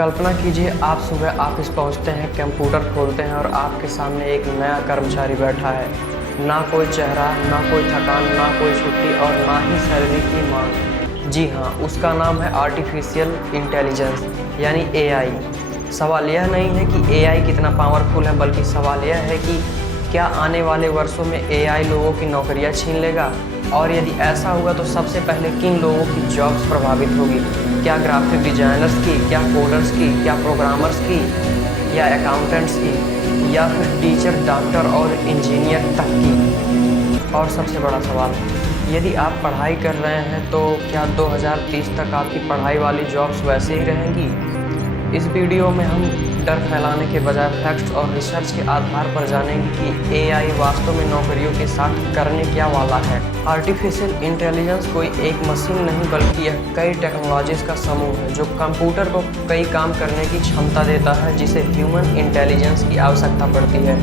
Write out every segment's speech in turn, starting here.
कल्पना कीजिए आप सुबह ऑफिस पहुंचते हैं, कंप्यूटर खोलते हैं और आपके सामने एक नया कर्मचारी बैठा है। ना कोई चेहरा, ना कोई थकान, ना कोई छुट्टी और ना ही सैलरी की मांग। जी हाँ, उसका नाम है आर्टिफिशियल इंटेलिजेंस यानी एआई। सवाल यह नहीं है कि एआई कितना पावरफुल है, बल्कि सवाल यह है कि क्या आने वाले वर्षों में एआई लोगों की नौकरियां छीन लेगा, और यदि ऐसा हुआ तो सबसे पहले किन लोगों की जॉब्स प्रभावित होगी। क्या ग्राफिक डिजाइनर्स की, क्या कोडर्स की, क्या प्रोग्रामर्स की, या अकाउंटेंट्स की, या फिर टीचर, डॉक्टर और इंजीनियर तक की। और सबसे बड़ा सवाल, यदि आप पढ़ाई कर रहे हैं तो क्या 2030 तक आपकी पढ़ाई वाली जॉब्स वैसे ही रहेंगी। इस वीडियो में हम डर फैलाने के बजाय फैक्ट्स और रिसर्च के आधार पर जानेंगे कि एआई वास्तव में नौकरियों के साथ करने क्या वाला है। आर्टिफिशियल इंटेलिजेंस कोई एक मशीन नहीं, बल्कि यह कई टेक्नोलॉजीज़ का समूह है जो कंप्यूटर को कई काम करने की क्षमता देता है जिसे ह्यूमन इंटेलिजेंस की आवश्यकता पड़ती है,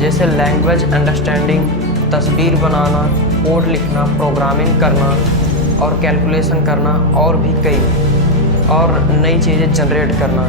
जैसे लैंग्वेज अंडरस्टैंडिंग, तस्वीर बनाना, कोड लिखना, प्रोग्रामिंग करना और कैलकुलेशन करना, और भी कई और नई चीज़ें जनरेट करना।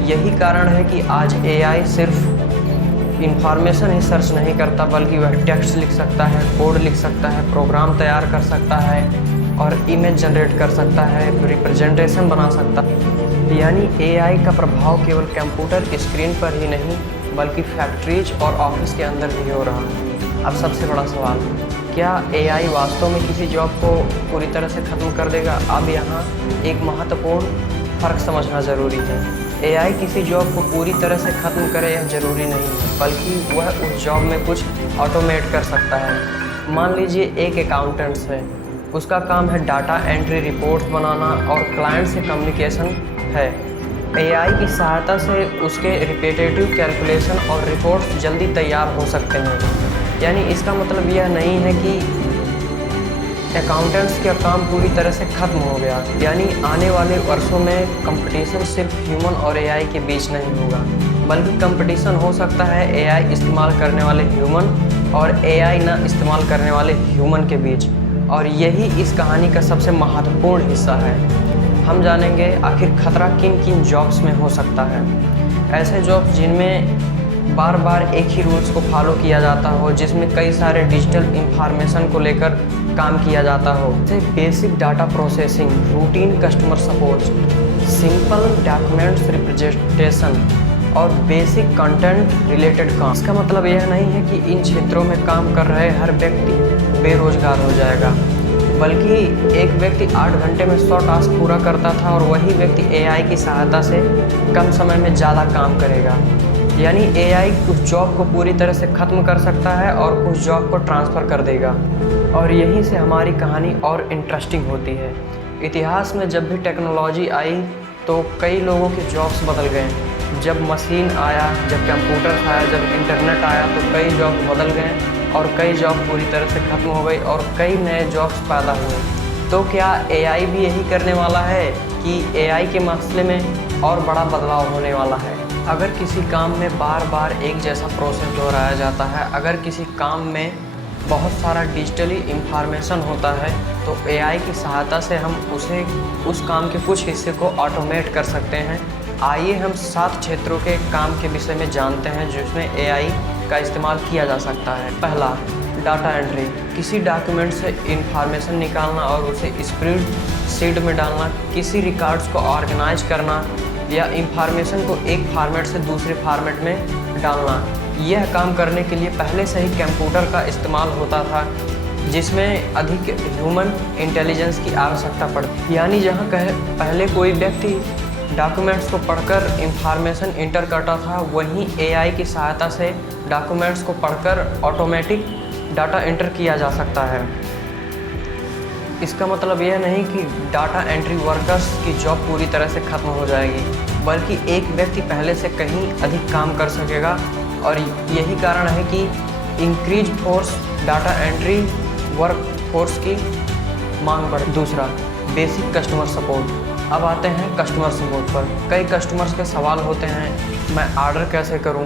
यही कारण है कि आज एआई सिर्फ इंफॉर्मेशन ही सर्च नहीं करता, बल्कि वह टेक्स्ट लिख सकता है, कोड लिख सकता है, प्रोग्राम तैयार कर सकता है और इमेज जनरेट कर सकता है, रिप्रेजेंटेशन बना सकता है। यानी एआई का प्रभाव केवल कंप्यूटर स्क्रीन पर ही नहीं, बल्कि फैक्ट्रीज और ऑफिस के अंदर भी हो रहा है। अब सबसे बड़ा सवाल, क्या एआई वास्तव में किसी जॉब को पूरी तरह से ख़त्म कर देगा। अब यहाँ एक महत्वपूर्ण फ़र्क समझना ज़रूरी है। एआई किसी जॉब को पूरी तरह से ख़त्म करे यह ज़रूरी नहीं है, बल्कि वह उस जॉब में कुछ ऑटोमेट कर सकता है। मान लीजिए एक अकाउंटेंट्स है, उसका काम है डाटा एंट्री, रिपोर्ट्स बनाना और क्लाइंट से कम्युनिकेशन है। एआई की सहायता से उसके रिपीटेटिव कैलकुलेशन और रिपोर्ट्स जल्दी तैयार हो सकते हैं। यानी इसका मतलब यह नहीं है कि अकाउंटेंट्स का काम पूरी तरह से ख़त्म हो गया। यानी आने वाले वर्षों में कंपटीशन सिर्फ ह्यूमन और एआई के बीच नहीं होगा, बल्कि कंपटीशन हो सकता है एआई इस्तेमाल करने वाले ह्यूमन और एआई ना इस्तेमाल करने वाले ह्यूमन के बीच। और यही इस कहानी का सबसे महत्वपूर्ण हिस्सा है। हम जानेंगे आखिर खतरा किन किन जॉब्स में हो सकता है। ऐसे जॉब्स जिनमें बार बार एक ही रूल्स को फॉलो किया जाता हो, जिसमें कई सारे डिजिटल इंफॉर्मेशन को लेकर काम किया जाता हो, जैसे basic data processing, routine customer support, simple documents representation और बेसिक कंटेंट रिलेटेड काम। इसका मतलब यह नहीं है कि इन क्षेत्रों में काम कर रहे हर व्यक्ति बेरोजगार हो जाएगा, बल्कि एक व्यक्ति 8 घंटे में 100 टास्क पूरा करता था और वही व्यक्ति एआई की सहायता से कम समय में ज़्यादा काम करेगा। यानी एआई कुछ जॉब को पूरी तरह से ख़त्म कर सकता है और कुछ जॉब को ट्रांसफ़र कर देगा। और यहीं से हमारी कहानी और इंटरेस्टिंग होती है। इतिहास में जब भी टेक्नोलॉजी आई तो कई लोगों के जॉब्स बदल गए। जब मशीन आया, जब कंप्यूटर आया, जब इंटरनेट आया तो कई जॉब बदल गए और कई जॉब पूरी तरह से ख़त्म हो गई और कई नए जॉब्स पैदा हुए। तो क्या एआई भी यही करने वाला है कि एआई के मसले में और बड़ा बदलाव होने वाला है। अगर किसी काम में बार बार एक जैसा प्रोसेस दोहराया जाता है, अगर किसी काम में बहुत सारा डिजिटली इंफॉर्मेशन होता है, तो एआई की सहायता से हम उस काम के कुछ हिस्से को ऑटोमेट कर सकते हैं। आइए हम 7 क्षेत्रों के काम के विषय में जानते हैं जिसमें एआई का इस्तेमाल किया जा सकता है। पहला, डाटा एंट्री। किसी डॉक्यूमेंट से इंफॉर्मेशन निकालना और उसे स्प्रेडशीट में डालना, किसी रिकॉर्ड्स को ऑर्गेनाइज करना या इंफॉर्मेशन को एक फॉर्मेट से दूसरे फॉर्मेट में डालना। यह काम करने के लिए पहले से ही कंप्यूटर का इस्तेमाल होता था, जिसमें अधिक ह्यूमन इंटेलिजेंस की आवश्यकता पड़ती। यानी जहाँ पहले कोई व्यक्ति डॉक्यूमेंट्स को पढ़कर इंफॉर्मेशन इंटर करता था, वहीं एआई की सहायता से डॉक्यूमेंट्स को पढ़कर ऑटोमेटिक डाटा एंटर किया जा सकता है। इसका मतलब यह नहीं कि डाटा एंट्री वर्कर्स की जॉब पूरी तरह से ख़त्म हो जाएगी, बल्कि एक व्यक्ति पहले से कहीं अधिक काम कर सकेगा। और यही कारण है कि increase force data entry work force की मांग बढ़। दूसरा, बेसिक कस्टमर सपोर्ट। अब आते हैं कस्टमर सपोर्ट पर। कई कस्टमर्स के सवाल होते हैं, मैं ऑर्डर कैसे करूं,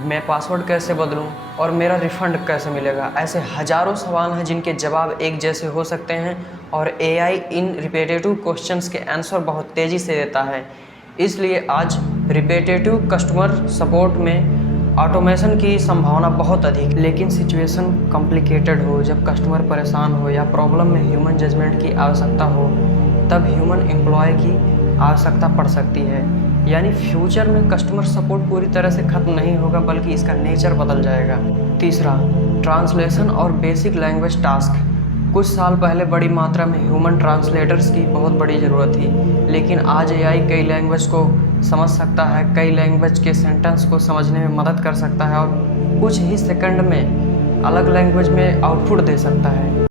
मैं पासवर्ड कैसे बदलूं और मेरा रिफ़ंड कैसे मिलेगा। ऐसे हज़ारों सवाल हैं जिनके जवाब एक जैसे हो सकते हैं और एआई इन रिपीटेटिव क्वेश्चंस के आंसर बहुत तेज़ी से देता है। इसलिए आज रिपीटेटिव कस्टमर सपोर्ट में ऑटोमेशन की संभावना बहुत अधिक है। लेकिन सिचुएशन कॉम्प्लिकेटेड हो, जब कस्टमर परेशान हो या प्रॉब्लम में ह्यूमन जजमेंट की आवश्यकता हो, तब ह्यूमन एम्प्लॉय की आवश्यकता पड़ सकती है। यानी फ्यूचर में कस्टमर सपोर्ट पूरी तरह से खत्म नहीं होगा, बल्कि इसका नेचर बदल जाएगा। तीसरा, ट्रांसलेशन और बेसिक लैंग्वेज टास्क। कुछ साल पहले बड़ी मात्रा में ह्यूमन ट्रांसलेटर्स की बहुत बड़ी ज़रूरत थी, लेकिन आज एआई कई लैंग्वेज को समझ सकता है, कई लैंग्वेज के सेंटेंस को समझने में मदद कर सकता है और कुछ ही सेकंड में अलग लैंग्वेज में आउटपुट दे सकता है।